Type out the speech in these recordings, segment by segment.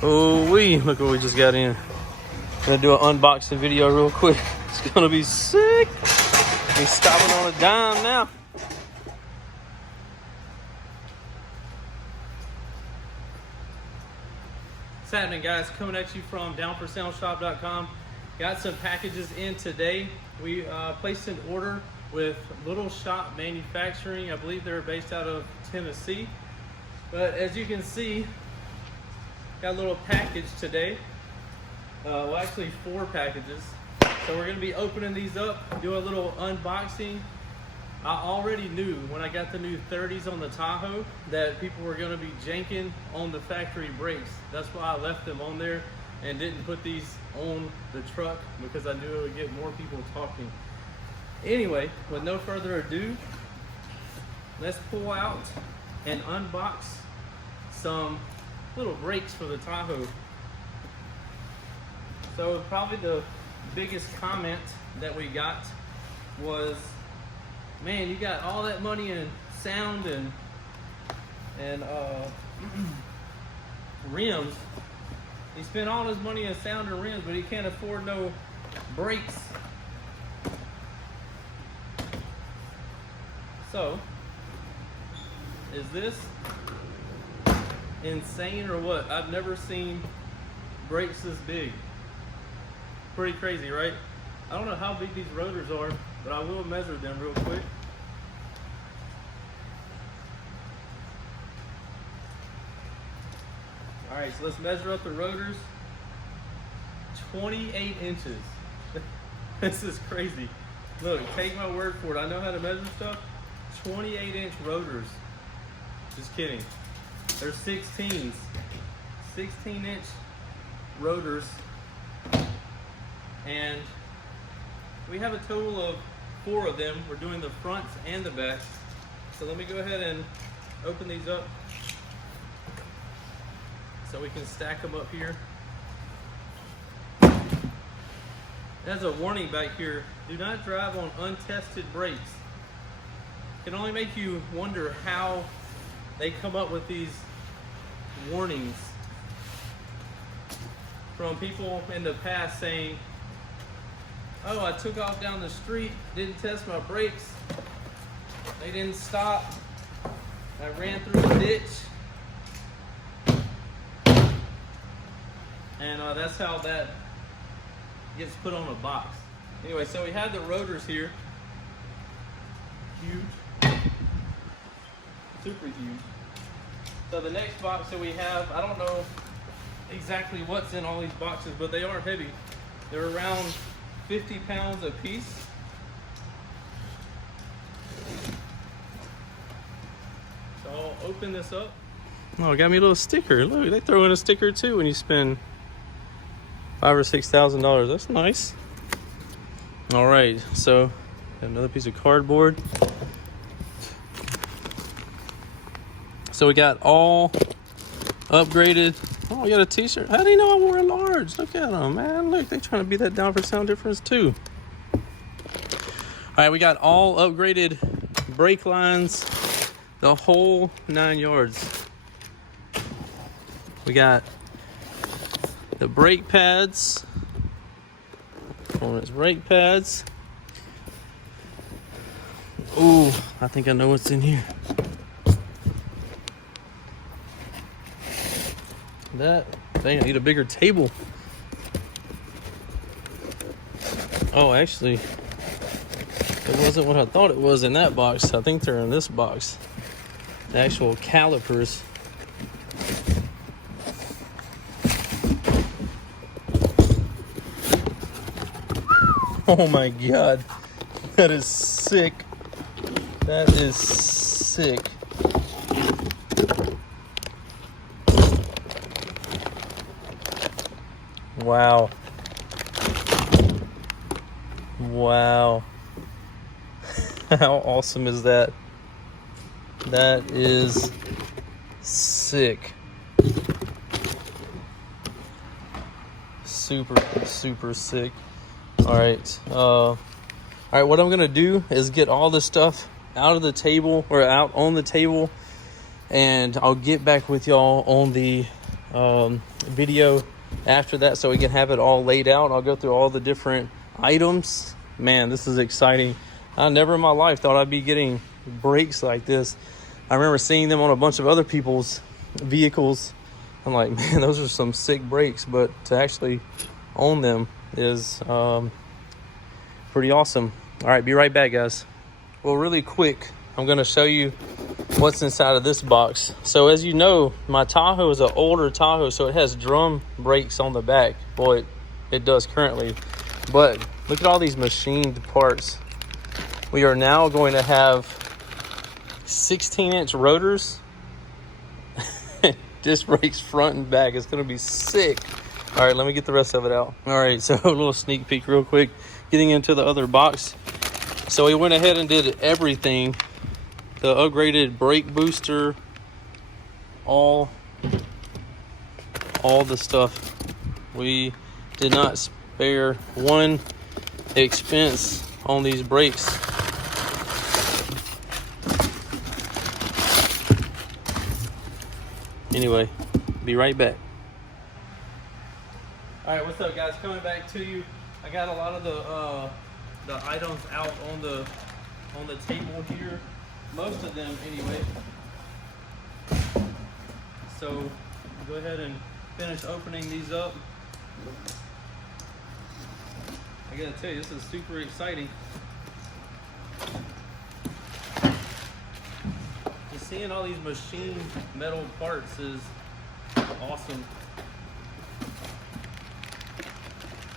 Oh wee, look what we just got in. Gonna do an unboxing video real quick. It's gonna be sick. We're stopping on a dime now. What's happening, guys? Coming at you from downforsaleshop.com. Got some packages in today. We placed an order with Little Shop Manufacturing. I believe they're based out of Tennessee. But as you can see, got a little package today. Well, actually 4 packages. So we're gonna be opening these up, do a little unboxing. I already knew when I got the new 30s on the Tahoe that people were gonna be janking on the factory brakes. That's why I left them on there and didn't put these on the truck, because I knew it would get more people talking. Anyway, with no further ado, let's pull out and unbox some little brakes for the Tahoe. So probably the biggest comment that we got was, man, you got all that money in sound and rims. He spent all his money in sound and rims, but he can't afford no brakes. So, is this insane or what? I've never seen brakes this big. Pretty crazy, right? I don't know how big these rotors are, but I will measure them real quick. All right, so let's measure up the rotors. 28 inches. This is crazy. Look, take my word for it. I know how to measure stuff. 28-inch rotors. Just kidding. They're 16s. 16-inch rotors. And we have a total of 4 of them. We're doing the fronts and the backs. So let me go ahead and open these up so we can stack them up here. It has a warning back here. Do not drive on untested brakes. It can only make you wonder how they come up with these warnings from people in the past saying, oh, I took off down the street, didn't test my brakes, they didn't stop, I ran through a ditch, and that's how that gets put on a box. Anyway, so we have the rotors here, huge, super huge. So the next box that we have, I don't know exactly what's in all these boxes, but they are heavy. They're around 50 pounds a piece. So I'll open this up. Oh, it got me a little sticker. Look, they throw in a sticker too when you spend $5,000 or $6,000. That's nice. All right, so another piece of cardboard. So we got all upgraded. Oh, we got a t-shirt. How do you know I wore a large? Look at them, man. Look, they trying to be that down for sound difference too. All right, we got all upgraded brake lines, the whole 9 yards. We got the brake pads, performance brake pads. Ooh, I think I know what's in here. That thing, I need a bigger table. Oh, actually, it wasn't what I thought it was in that box. I think they're in this box. The actual calipers. Oh my God, that is sick. That is sick. Wow. Wow. How awesome is that? That is sick. Super sick. All right. What I'm gonna do is get all this stuff out of the table, or out on the table, and I'll get back with y'all on the video after that so we can have it all laid out. I'll go through all the different items. Man, this is exciting. I never in my life thought I'd be getting brakes like this. I remember seeing them on a bunch of other people's vehicles. I'm like, man, those are some sick brakes, but to actually own them is pretty awesome. All right, be right back, guys. Well, really quick, I'm going to show you what's inside of this box. So as you know, my Tahoe is an older Tahoe, so it has drum brakes on the back. Boy, it does currently. But look at all these machined parts. We are now going to have 16-inch rotors, disc brakes front and back. It's going to be sick. All right, let me get the rest of it out. All right, so a little sneak peek real quick. Getting into the other box. So we went ahead and did everything. The upgraded brake booster, all the stuff. We did not spare one expense on these brakes. Anyway, be right back. All right, what's up, guys? Coming back to you. I got a lot of the items out on the table here. Most of them, anyway. So go ahead and finish opening these up. I gotta tell you, this is super exciting. Just seeing all these machined metal parts is awesome.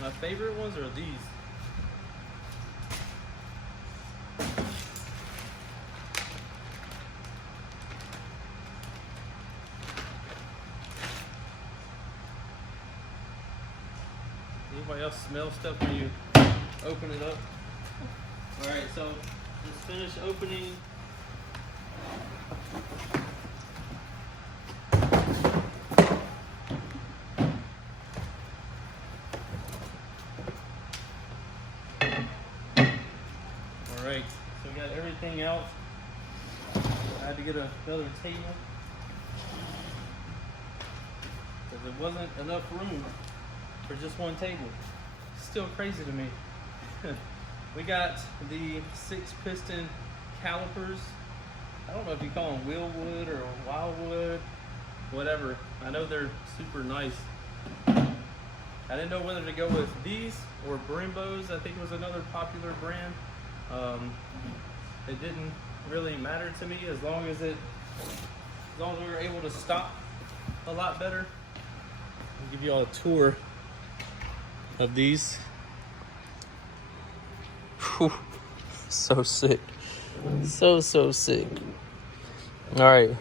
My favorite ones are these. Anybody else smell stuff when you open it up? All right, so let's finish opening. All right, so we got everything out. I had to get another table because there wasn't enough room for just one table. Still crazy to me. We got the 6-piston calipers. I don't know if you call them Wilwood or Wilwood, whatever. I know they're super nice. I didn't know whether to go with these or Brimbos. I think it was another popular brand. It didn't really matter to me as long as we were able to stop a lot better. I'll give you all a tour of these. Whew. So sick. So sick. All right.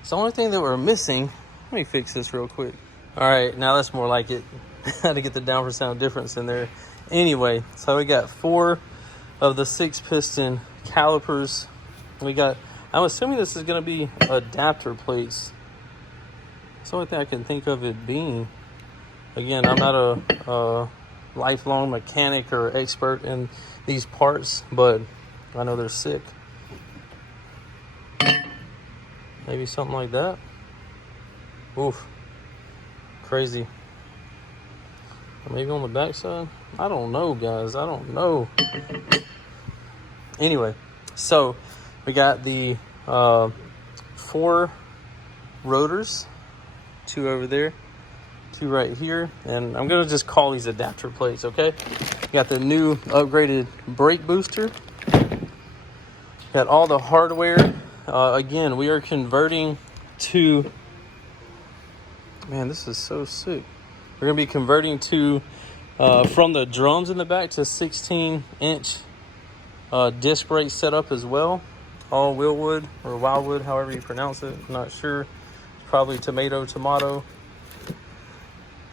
It's the only thing that we're missing. Let me fix this real quick. All right, now that's more like it. Had to get the down for sound difference in there. Anyway, so we got 4 of the 6-piston calipers. I'm assuming this is going to be adapter plates. That's the only thing I can think of it being. Again, I'm not a lifelong mechanic or expert in these parts, but I know they're sick. Maybe something like that. Oof. Crazy. Or maybe on the back side. I don't know, guys. I don't know. Anyway, so we got the 4 rotors. 2 over there. 2 right here, and I'm gonna just call these adapter plates, okay? Got the new upgraded brake booster. Got all the hardware. Again, we are converting to, man, this is so sick. We're gonna be converting to from the drums in the back to 16-inch disc brake setup as well. All Wilwood or Wildwood, however you pronounce it. I'm not sure. Probably tomato.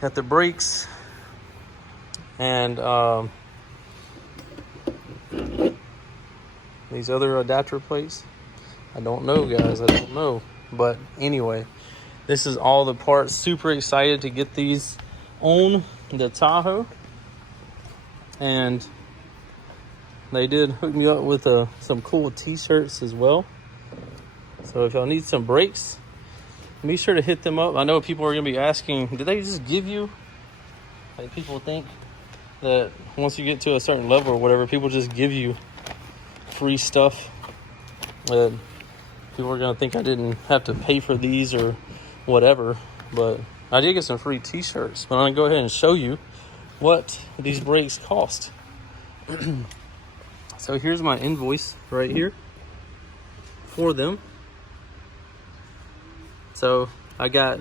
Got the brakes and these other adapter plates. I don't know, guys. I don't know. But anyway, this is all the parts. Super excited to get these on the Tahoe. And they did hook me up with some cool t-shirts as well. So if y'all need some brakes, be sure to hit them up. I know people are going to be asking, did they just give you, like people think that once you get to a certain level or whatever, people just give you free stuff. And people are going to think I didn't have to pay for these or whatever. But I did get some free t-shirts. But I'm going to go ahead and show you what these brakes cost. So here's my invoice right here for them. So I got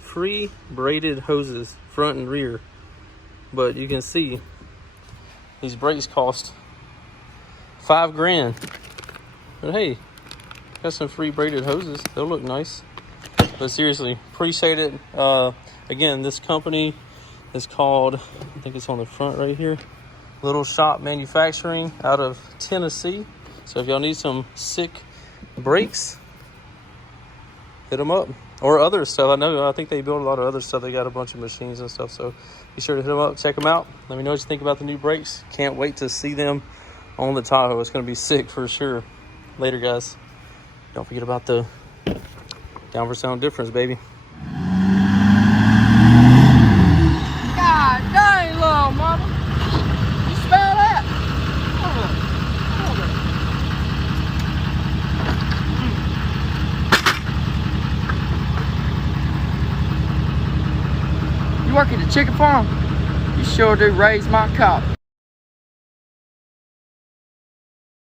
free braided hoses front and rear, but you can see these brakes cost $5 grand. But hey, got some free braided hoses. They'll look nice. But seriously, appreciate it. Again, this company is called, I think it's on the front right here, Little Shop Manufacturing out of Tennessee. So if y'all need some sick brakes, hit them up. Or other stuff. I think they build a lot of other stuff. They got a bunch of machines and stuff. So be sure to hit them up, check them out. Let me know what you think about the new brakes. Can't wait to see them on the Tahoe. It's going to be sick for sure. Later, guys. Don't forget about the downward sound difference, baby. God dang, little mama. You smell that? You work at the chicken farm? You sure do raise my cow.